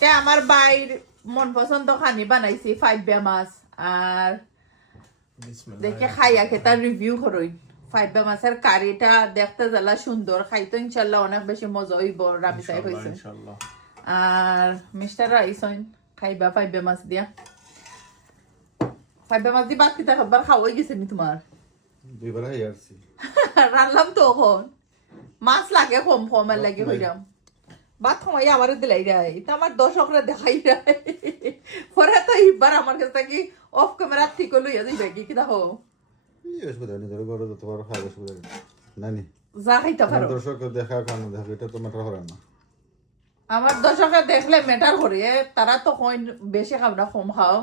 আজকে আমার বাইর মন পছন্দ খানি বানাইছি 5 বে মাছ আর দেখে খাইয়া খেতা রিভিউ করই 5 বে মাছের কারিটা দেখতে জ্বালা সুন্দর খাইতো ইনশাআল্লাহ অনেক বেশি মজা হইব রাবি তাই হইছে ইনশাআল্লাহ আর মিস্টার রাইসন খাইবা 5 বে মাছ দিয়া 5 বে মাছ দি বাদ কিতা খাবার খাওয়াই গেছে নি তোমার দুইবার খাইয়াছি রান্নাম তো এখন মাছ লাগে কম কম আর লাগে হইরাম বাদ সময় আমার দিলাই যায় এটা আমার দর্শকরা দেখাই যায় পরে তো এইবার আমার কাছে কি অফ ক্যামেরা ঠিক লইয়া যাইবে কি কিনা হো এই অসুবিধা নেই ধরো ঘরে যত বড় খাওয়ার অসুবিধা নেই নানি যা খাইতে পারো দর্শক দেখা খাওয়ানো দেখো এটা তো ম্যাটার করে না আমার দর্শকরা দেখলে ম্যাটার করে তারা তো কইন বেশি খাও না কম খাও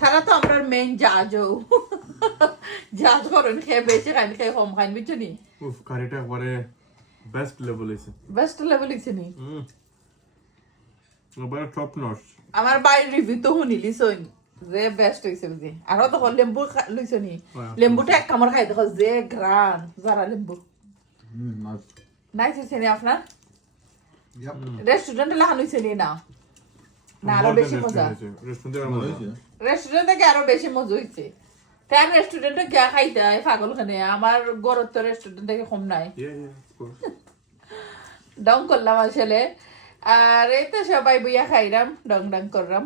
তারা তো আমার মেইন জাজও জাজ করেন খেয়ে বেশি খাইন খেয়ে কম খাইন বুঝছো নি উফ কারিটা একবারে বেস্ট লেভেল হইছে বেস্ট লেভেল লিখছে নি একবারে টপ নচ আমার বাইরের রিভিউ তো শুনিলি সইন যে বেস্ট হইছে বুঝি আরো তো লেম্বু লইছ নি লেম্বুটা এক কামড় খাই দেখো যে গ্রান যারা লেম্বু নাইস নাইস হইছে নি আপনার ইয়াপ রেস্টুরেন্টে লাগানো হইছে নি না না আরো বেশি মজা রেস্টুরেন্টের মজা রেস্টুরেন্ট থেকে আরো বেশি মজা হইছে তার রেস্টুরেন্টে গিয়া খাইতে হয় পাগল খানে আমার গরত তো রেস্টুরেন্ট থেকে কম নাই ডং করলাম আসলে আর এই তো সবাই বইয়া খাইলাম ডং ডং করলাম